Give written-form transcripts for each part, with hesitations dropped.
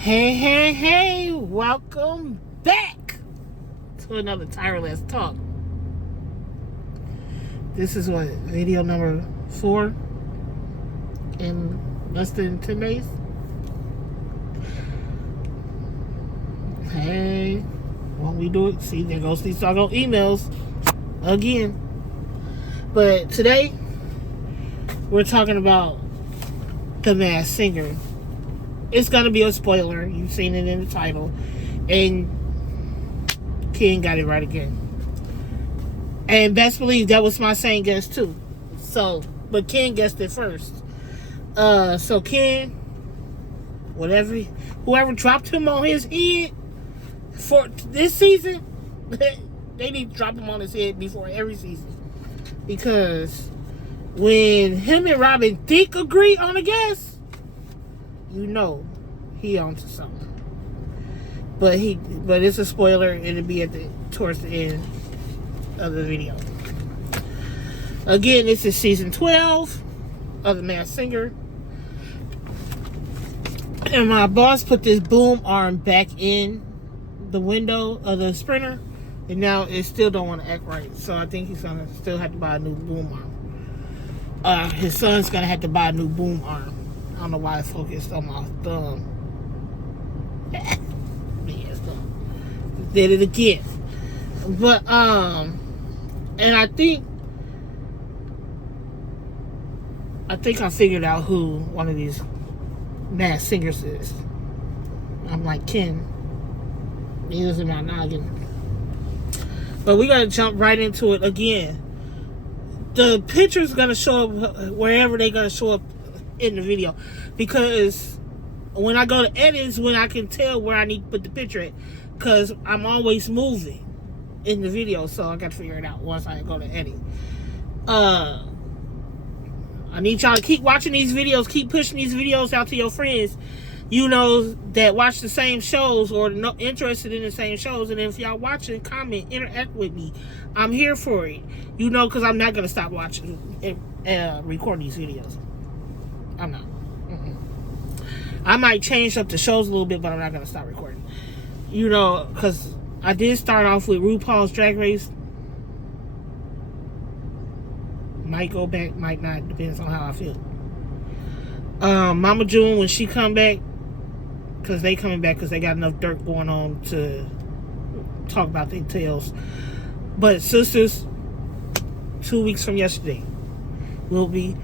Hey, welcome back to another Tireless Talk. This is video number 4 in less than 10 days. Hey, when we do it, see, there goes these doggone emails again. But today, we're talking about The Masked Singer. It's gonna be a spoiler. You've seen it in the title. And Ken got it right again. And best believe that was my same guess too. But Ken guessed it first. So Ken, whoever dropped him on his head for this season, they need to drop him on his head before every season. Because when him and Robin Thicke agree on a guess, you know he onto something. But it's a spoiler. It'll be towards the end of the video. Again, this is season 12 of The Masked Singer. And my boss put this boom arm back in the window of the Sprinter, and now it still don't want to act right. So I think he's gonna still have to buy a new boom arm. His son's gonna have to buy a new boom arm. I don't know why I focused on my thumb. Did it again. But and I think I figured out who one of these Masked Singers is. I'm like, Ken, he was in my noggin. But we gotta jump right into it again. The picture's gonna show up wherever they're gonna show up in the video, because when I go to edit is when I can tell where I need to put the picture at, because I'm always moving in the video, so I got to figure it out once I go to edit. I need y'all to keep watching these videos, keep pushing these videos out to your friends, you know, that watch the same shows or interested in the same shows. And if y'all watching, comment, interact with me. I'm here for it, you know, because I'm not going to stop watching and recording these videos. I'm not. I might change up the shows a little bit, but I'm not going to stop recording. You know, because I did start off with RuPaul's Drag Race. Might go back, might not. Depends on how I feel. Mama June, when she come back, because they coming back because they got enough dirt going on to talk about their tales. But Sisters, 2 weeks from yesterday, will be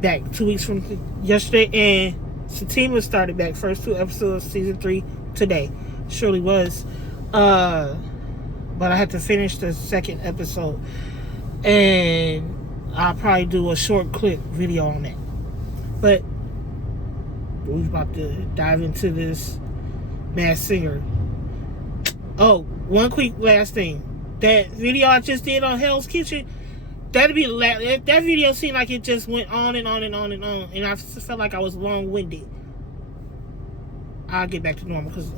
back 2 weeks from yesterday, and Satima started back first 2 episodes of season 3 today. Surely was, but I had to finish the second episode, and I'll probably do a short clip video on that. But we're about to dive into this Masked Singer. Oh, one quick last thing. That video I just did on Hell's Kitchen, that'd be that video seemed like it just went on and on and on and on, and I felt like I was long-winded. I'll get back to normal, because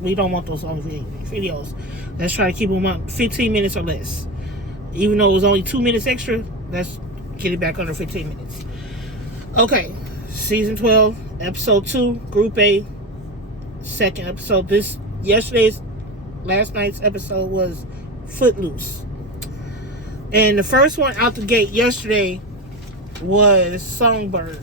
we don't want those long videos. Let's try to keep them up 15 minutes or less. Even though it was only 2 minutes extra, let's get it back under 15 minutes. Okay, season 12, episode 2, Group A, second episode. Last night's episode was Footloose. And the first one out the gate yesterday was Showbird.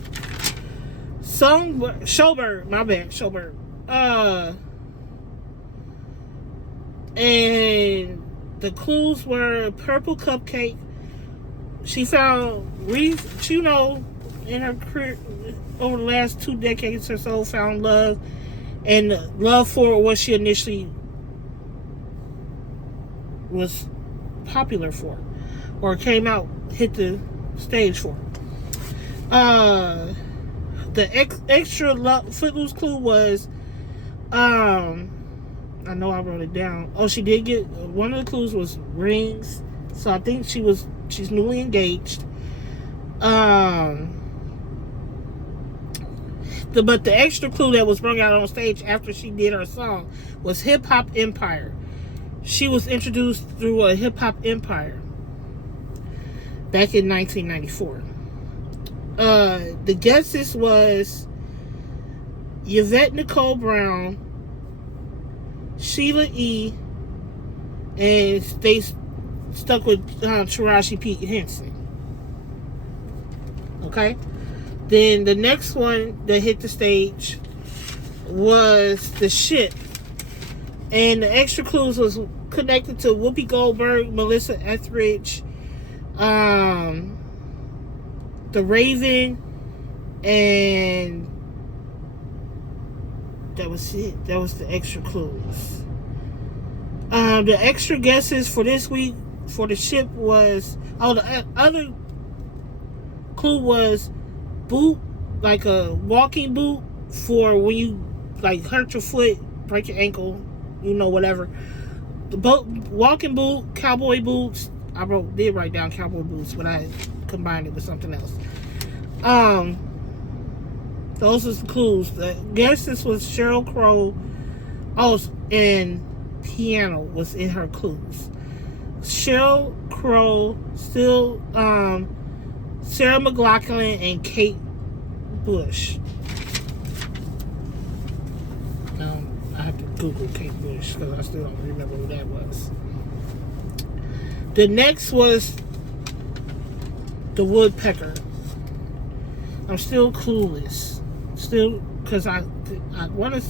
And the clues were purple cupcake. She found, you know, in her career over the last 2 decades or so, found love, and love for what she initially was popular for, or came out, hit the stage for. The extra Footloose clue was, I know I wrote it down. Oh, she did get, one of the clues was rings. So I think she's newly engaged. But the extra clue that was brought out on stage after she did her song was Hip Hop Empire. She was introduced through a Hip Hop Empire back in 1994. The guesses was Yvette Nicole Brown, Sheila E., and they stuck with Taraji P. Henson. Okay? Then the next one that hit the stage was The Ship. And the extra clues was connected to Whoopi Goldberg, Melissa Etheridge, The Raven, and that was it. That was the extra clues. The extra guesses for this week for The Ship was, the other clue was boot, like a walking boot for when you like hurt your foot, break your ankle, whatever. The walking boot, cowboy boots. I did write down cowboy boots, but I combined it with something else. Those are the clues. The guesses was Sheryl Crow. Oh, and piano was in her clues. Sheryl Crow, still Sarah McLachlan, and Kate Bush. I have to Google Kate Bush because I still don't remember who that was. The next was The Woodpecker. I'm still clueless. Still, because I wanted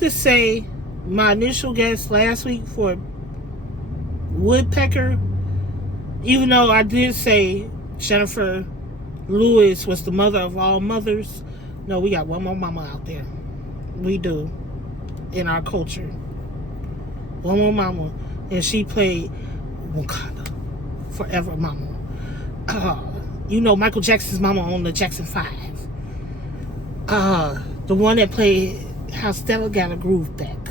to say my initial guess last week for Woodpecker, even though I did say Jennifer Lewis was the mother of all mothers. No, we got one more mama out there. We do. In our culture. One more mama. And she played Wakanda. Forever Mama. Michael Jackson's mama on the Jackson 5. The one that played How Stella Got a Groove Back.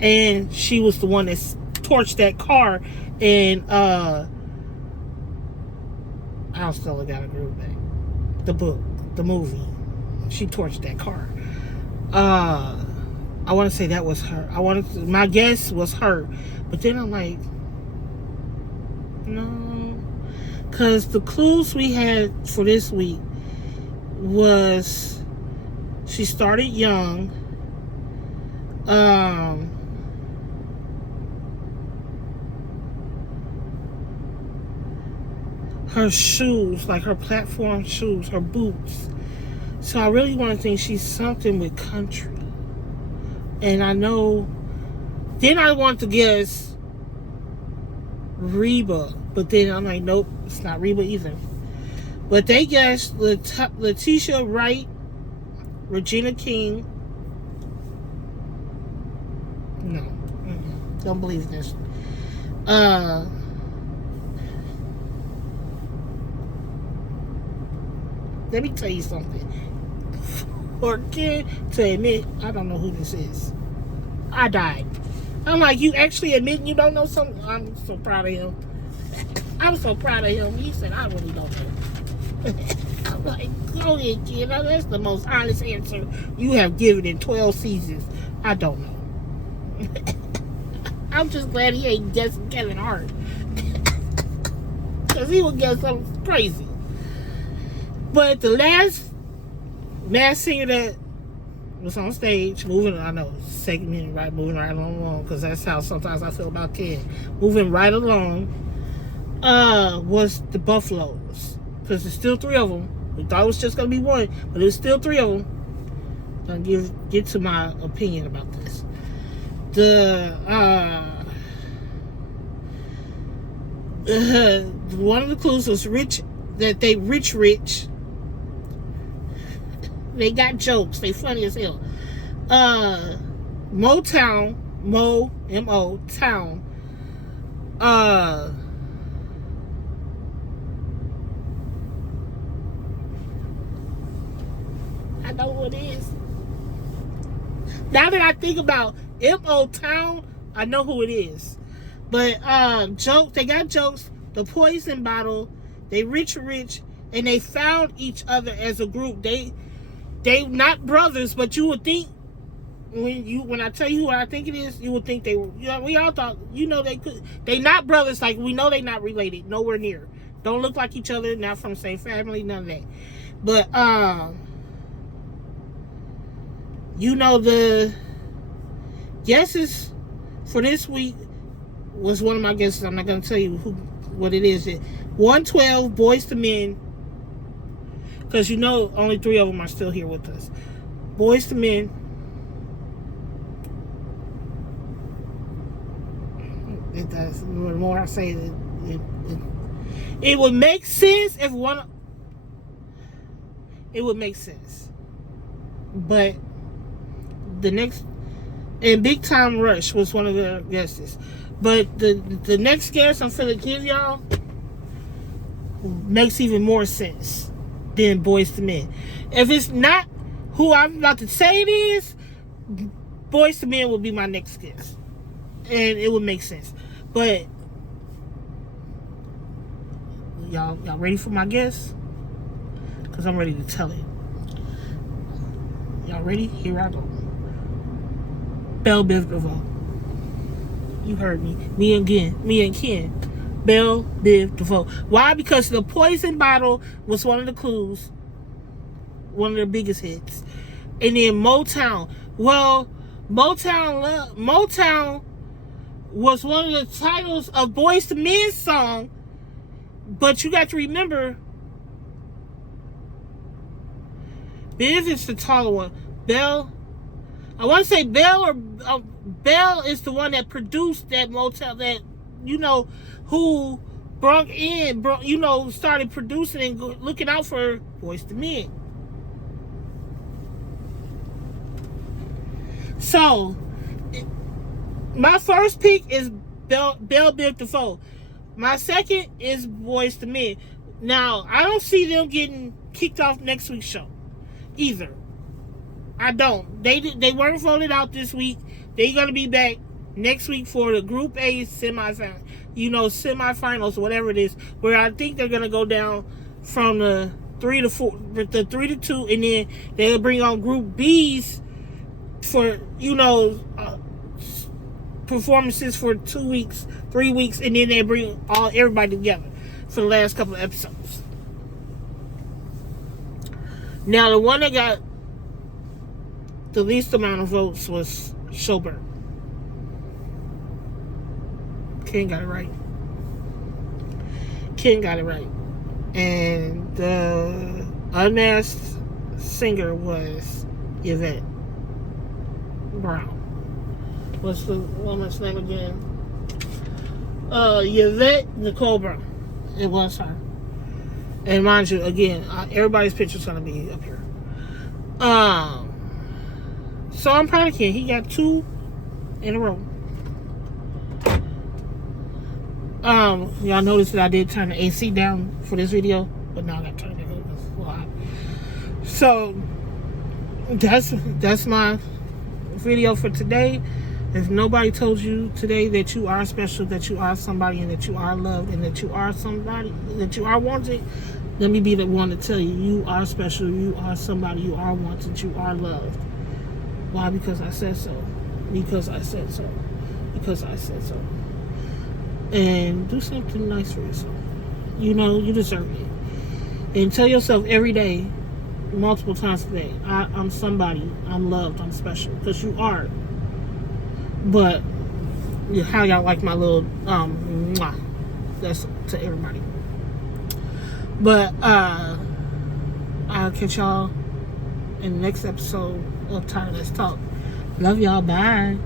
And she was the one that torched that car in How Stella Got a Groove Back. The book. The movie. She torched that car. I want to say that was her. My guess was her. But then I'm like, no. Because the clues we had for this week was she started young. Her shoes, like her platform shoes, her boots. So I really want to think she's something with country. And I know, then I want to guess Reba, but then I'm like, nope, it's not Reba either. But they guessed Letitia Wright, Regina King. No, don't believe this. Let me tell you something. For a kid to admit, I don't know who this is. I died. I'm like, you actually admitting you don't know something? I'm so proud of him. I'm so proud of him. He said, I really don't know. I'm like, go ahead, kid. Now, that's the most honest answer you have given in 12 seasons. I don't know. I'm just glad he ain't guessing Kevin Hart. Because he would guess something crazy. But the last singer that was on stage, moving right along, because that's how sometimes I feel about Ken. Moving right along, was the Buffaloes. Because there's still 3 of them. We thought it was just going to be one, but there's still 3 of them. I'm going to get to my opinion about this. One of the clues was rich. They got jokes. They funny as hell. Motown, M-O, Town. I know what it is. Now that I think about M-O, Town, I know who it is. But jokes, they got jokes. The Poison Bottle, they rich, and they found each other as a group. They not brothers, but you would think when I tell you who I think it is, you would think they were. We all thought, they could. They not brothers, like we know they not related, nowhere near. Don't look like each other, not from the same family, none of that. But You know, the guesses for this week was one of my guesses. I'm not going to tell you what it is. 112, Boyz II Men. Because you know only 3 of them are still here with us. Boyz II Men. It does. The more I say it, it would make sense if one... It would make sense. But the next... And Big Time Rush was one of the guesses. But the next guess I'm finna give y'all makes even more sense than Boyz II Men. If it's not who I'm about to say it is, Boyz II Men will be my next guess. And it would make sense. But y'all ready for my guess? Because I'm ready to tell it. Y'all ready? Here I go. Bell Biv DeVoe. You heard me. Me and Ken. Bell Biv DeVoe. Why? Because the poison bottle was one of the clues. One of the biggest hits. And then Motown. Well, Motown was one of the titles of Boyz II Men's song. But you got to remember, Biv is the taller one. Bell, I want to say Bell or Bell is the one that produced that Motown, that, you know, who started producing and looking out for Boyz II Men. So, my first pick is Bell Biv DeVoe. My second is Boyz II Men. Now, I don't see them getting kicked off next week's show either. I don't. They weren't voted out this week. They're gonna be back next week for the Group A semifinal. Semifinals, whatever it is, where I think they're gonna go down from the 3 to 4, the 3 to 2, and then they'll bring on Group B's for performances for 2 weeks, 3 weeks, and then they bring everybody together for the last couple of episodes. Now, the one that got the least amount of votes was Showbird. Ken got it right. And the unmasked singer was Yvette Brown. What's the woman's name again? Yvette Nicole Brown. It was her. And mind you, again, everybody's picture's gonna be up here. So I'm proud of Ken. He got 2 in a row. Y'all noticed that I did turn the AC down for this video, but now I got to turn it up. It's a lot. So that's my video for today. If nobody told you today that you are special, that you are somebody, and that you are loved, and that you are somebody, that you are wanted, let me be the one to tell you, you are special, you are somebody, you are wanted, you are loved. Why? Because I said so. Because I said so. Because I said so. And do something nice for yourself. You know, you deserve it. And tell yourself every day, multiple times a day, I'm somebody, I'm loved, I'm special. Because you are. But how y'all like my little mwah. That's to everybody. But I'll catch y'all in the next episode of Tired Let's Talk. Love y'all. Bye.